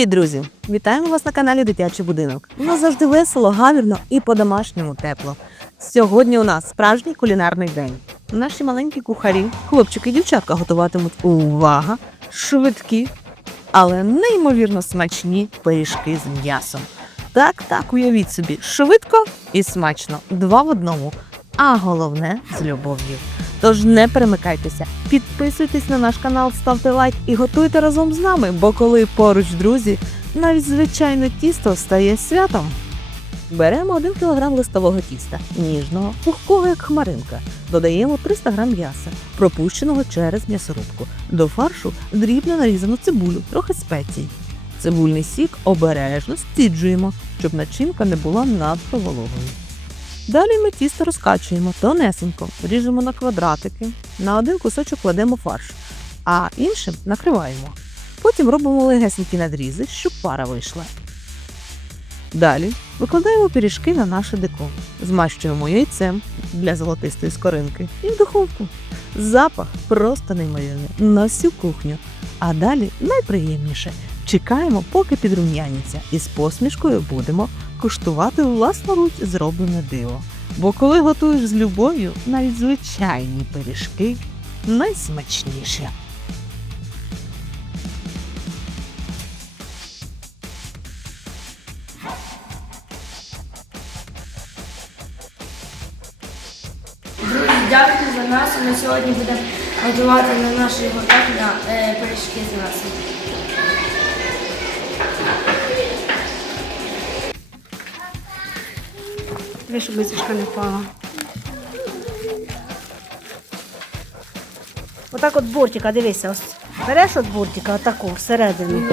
Привіт, друзі! Вітаємо вас на каналі Дитячий будинок. У нас завжди весело, гамірно і по-домашньому тепло. Сьогодні у нас справжній кулінарний день. Наші маленькі кухарі, хлопчики і дівчатка готуватимуть увага, швидкі, але неймовірно смачні пиріжки з м'ясом. Так, так, уявіть собі, швидко і смачно, два в одному. А головне з любов'ю. Тож не перемикайтеся, підписуйтесь на наш канал, ставте лайк і готуйте разом з нами, бо коли поруч друзі, навіть звичайне тісто стає святом. Беремо 1 кг листового тіста, ніжного, пухкого, як хмаринка. Додаємо 300 г м'яса, пропущеного через м'ясорубку. До фаршу дрібно нарізану цибулю, трохи спецій. Цибульний сік обережно стіджуємо, щоб начинка не була надто вологою. Далі ми тісто розкачуємо тонесенько, ріжемо на квадратики, на один кусочок кладемо фарш, а іншим накриваємо. Потім робимо легесенькі надрізи, щоб пара вийшла. Далі викладаємо пиріжки на наше деко, змащуємо яйцем для золотистої скоринки і в духовку. Запах просто неймовірний на всю кухню. А далі найприємніше чекаємо, поки підрум'яніться, і з посмішкою будемо куштувати власноруч зроблене диво. Бо коли готуєш з любов'ю, навіть звичайні пиріжки найсмачніші. Друзі, дякую за нас. Ми сьогодні будемо готувати на нашій готелі е, пиріжки з м'ясом. Диви, щоб мисочка не впала. Отак от бортика, дивися, ось. Береш от бортика, отаку, всередину.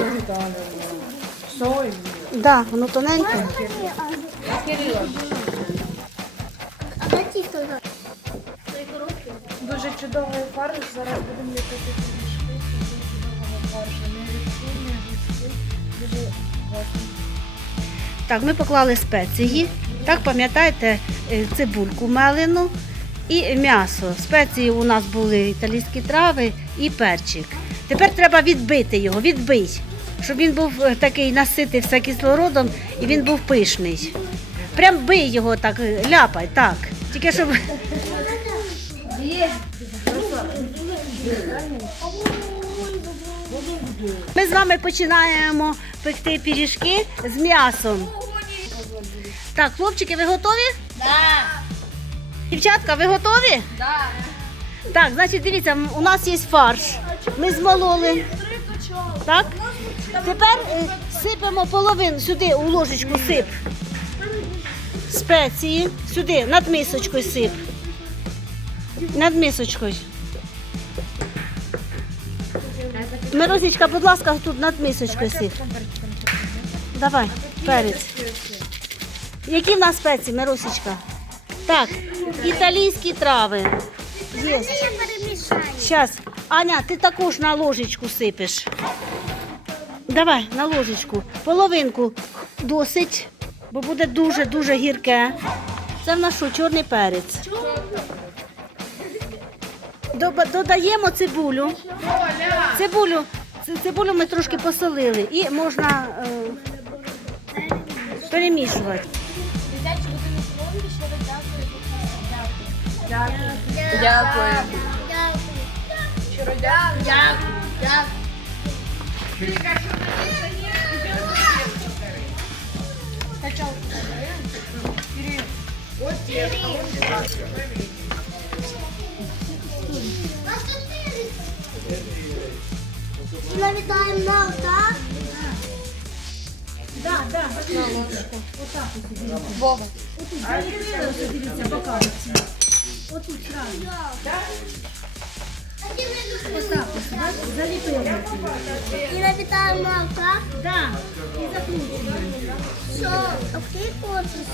Так, да, воно тоненьке. Дуже чудовий фарш. Зараз будемо ліпити пиріжки з чудового фаршу. Не рідкий, не густий, дуже. Так, ми поклали спеції. Так, пам'ятаєте, е, цибульку мелену і м'ясо. Спеції у нас були італійські трави і перчик. Тепер треба відбити його, відбий, щоб він був е, такий наситився кислородом і він був пишний. Прям бий його так, е, ляпай, так. Тільки щоб. Ми з вами починаємо пекти пиріжки з м'ясом. Так, хлопчики, ви готові? Так. Дівчатка, ви готові? Так. Так, значить, дивіться, у нас є фарш. Ми змололи. Так? Тепер е, сипемо половину сюди у ложечку сип. Спеції. Сюди, над мисочкою сип. Над мисочкою. Мирозічка, будь ласка, тут над мисочкою сип. Давай, перець. Які в нас спеції, Миросічка? Так, італійські трави. Є. Зараз. Аня, ти також на ложечку сипеш. Давай, на ложечку. Половинку досить, бо буде дуже-дуже гірке. Це в нас що, чорний перець. Додаємо цибулю. Цибулю. Цибулю ми трошки посолили і можна е, перемішувати. Дякую. Щиро дякую. Дякую. Навітаємо на отак. І навітаємо на отак. Да. І закручуємо. Що? А ти хочеш?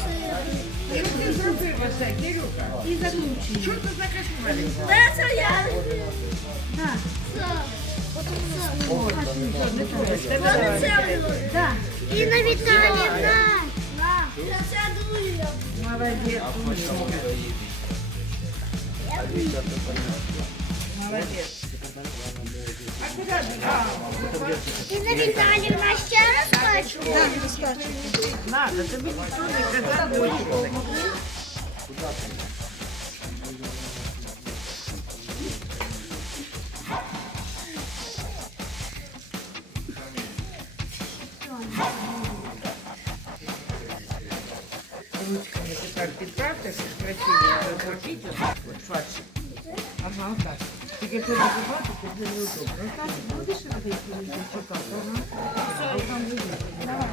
І закручуємо. Це я. Да. Да. І навітаємо на. Це дуже. Молодець. А куди ж? Інна Віталіївна, ще раз хочу. Надо, тобі ніхто не казав. Куди ти? Тільки коли багато, то буде неудобно. Отак будеш робити, чекати, ага.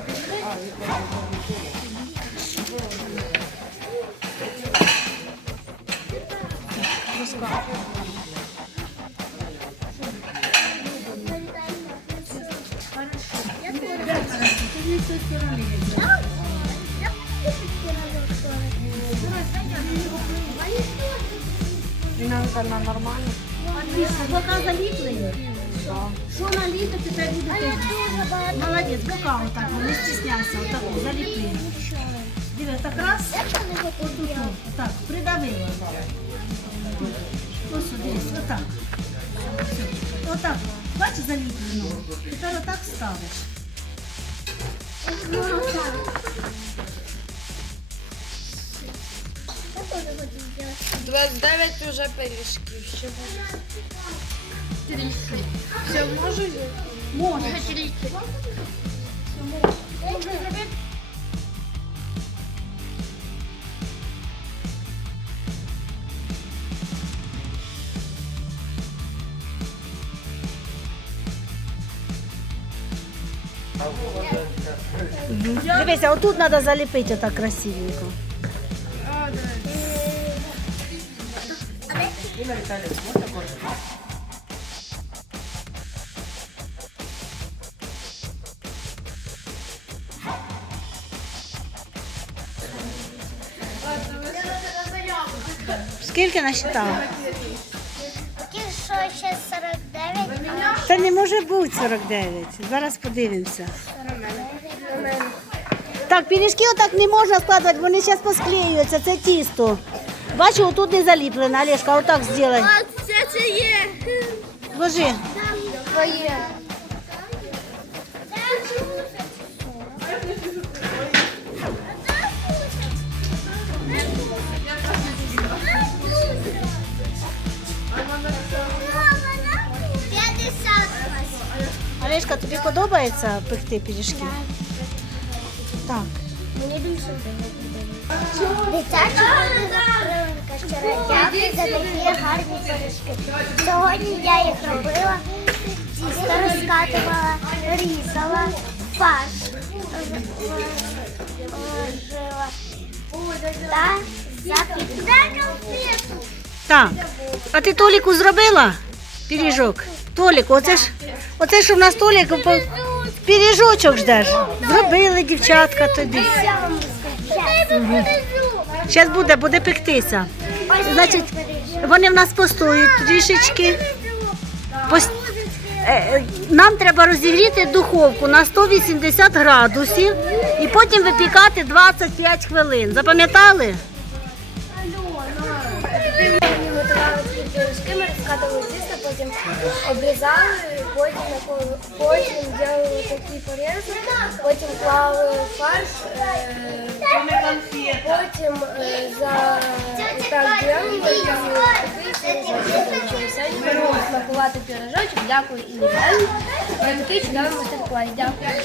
Бока заліплені? Що наліто, тепер буде Молодець, бока отак, не стісняйся, отак заліпи. Диви, так раз, отут, отак, придавила. Ось сюди, дивись, отак. Все. Отак, бачиш заліплено? Тепер отак ставиш. 29 уже пиріжків. Ще Трішки. Все, можу? Можеш. Дивися, отут треба заліпити так красивенько. Скільки насчитала? Поки що ще 49, Та не може бути 49. Зараз подивимося. Так, пиріжки отак не можна складати, вони зараз посклеюються, це тісто. Бачу, отут не заліплено, Олешка, отак зробай. А це це є. Ложи. Твоє. П'ятдесят. Олешка, тобі подобається пекти пиріжки? Так. Мені більше Дитяча хвилинка Щиро дякую за такі гарні пиріжки. Сьогодні я їх робила, тісто розкатувала, різала, фарш ложила та. Так. А ти Толіку зробила? Пиріжок. Толіку, оце ж, оце ж у нас Толіку по- пиріжочок ждеш. Зробили дівчатка тобі. Зараз буде, буде пектися. Значить, вони в нас постоють трішечки. Е, е, Нам треба розігріти духовку на 180 градусів і потім випікати 25 хвилин. Запам'ятали? Розкатували тісто, потім обрізали, потім, потім робили такі порізи, потім клали фарш, е, потім е, за так будемо смакувати пиріжочок. Дякую і. Такий мастер-клас. Дякую.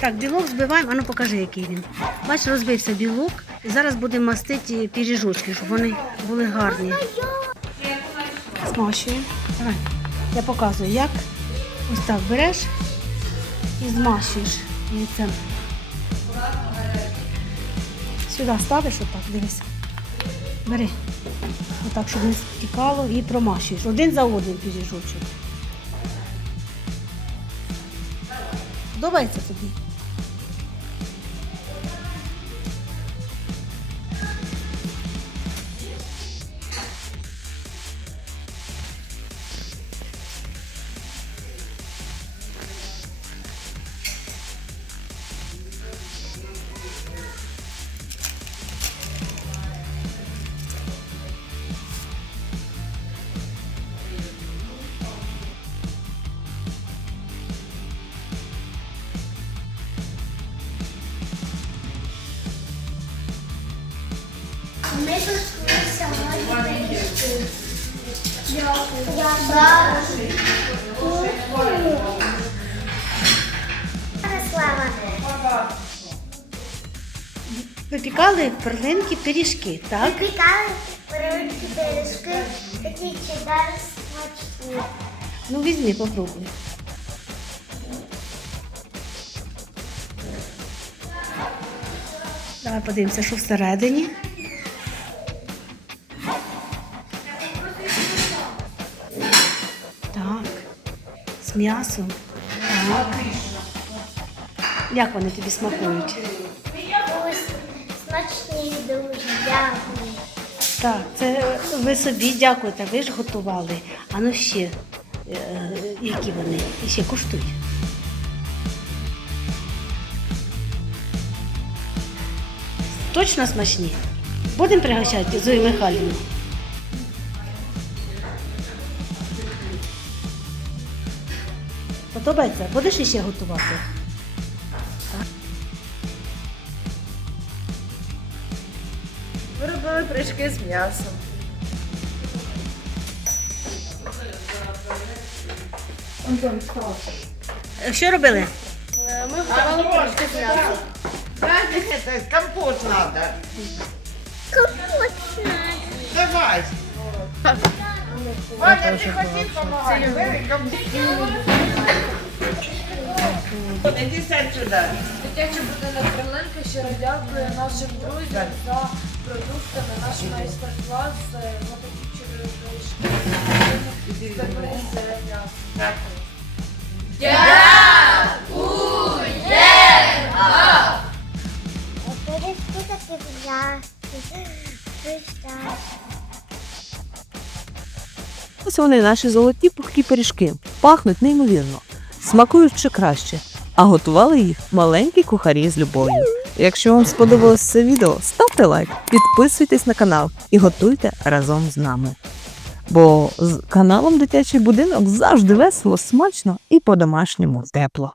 Так, білок збиваємо, а ну покажи, який він. Бач, розбився білок. Зараз будемо мастити пиріжочки, щоб вони були гарні. Давай. Я показую, як. Ось так береш і змащуєш яйцем. Сюди ставиш отак, дивись. Бери. Отак, щоб не стікало і промащуєш. Один за одним пиріжочок. Подобається тобі? Випікали перлинки пиріжки, так? випікали перевинки пиріжки, такі чудові смачні. Ну візьми, попробуй. Давай подивимося, що всередині. З м'ясом. Так. Як вони тобі смакують? Смачні дуже, дякую. Так, це ви собі дякуєте, ви ж готували. А ну ще, е, які вони? І ще куштуй. Точно смачні? Будемо пригощати Зою Михайлівну? Подобається? Будеш іще готувати? Ми робили пиріжки з м'ясом. Що робили? Ми готували пиріжки з м'ясом. Дайте это, компот надо. Давай. Ваня, помогай. Бери компот. Иди сядь сюда. Дитячий будинок Кремленка щиро дякує нашим друзям за продуктами, наш майстер-клас, е, на такі чудові м'ясом. Пиріжки такі взяти. Прищать. Ось вони наші золоті пухкі пиріжки. Пахнуть неймовірно, смакують ще краще. А готували їх маленькі кухарі з любов'ю. Якщо вам сподобалось це відео, ставте лайк, підписуйтесь на канал і готуйте разом з нами. Бо з каналом Дитячий будинок завжди весело, смачно і по-домашньому тепло.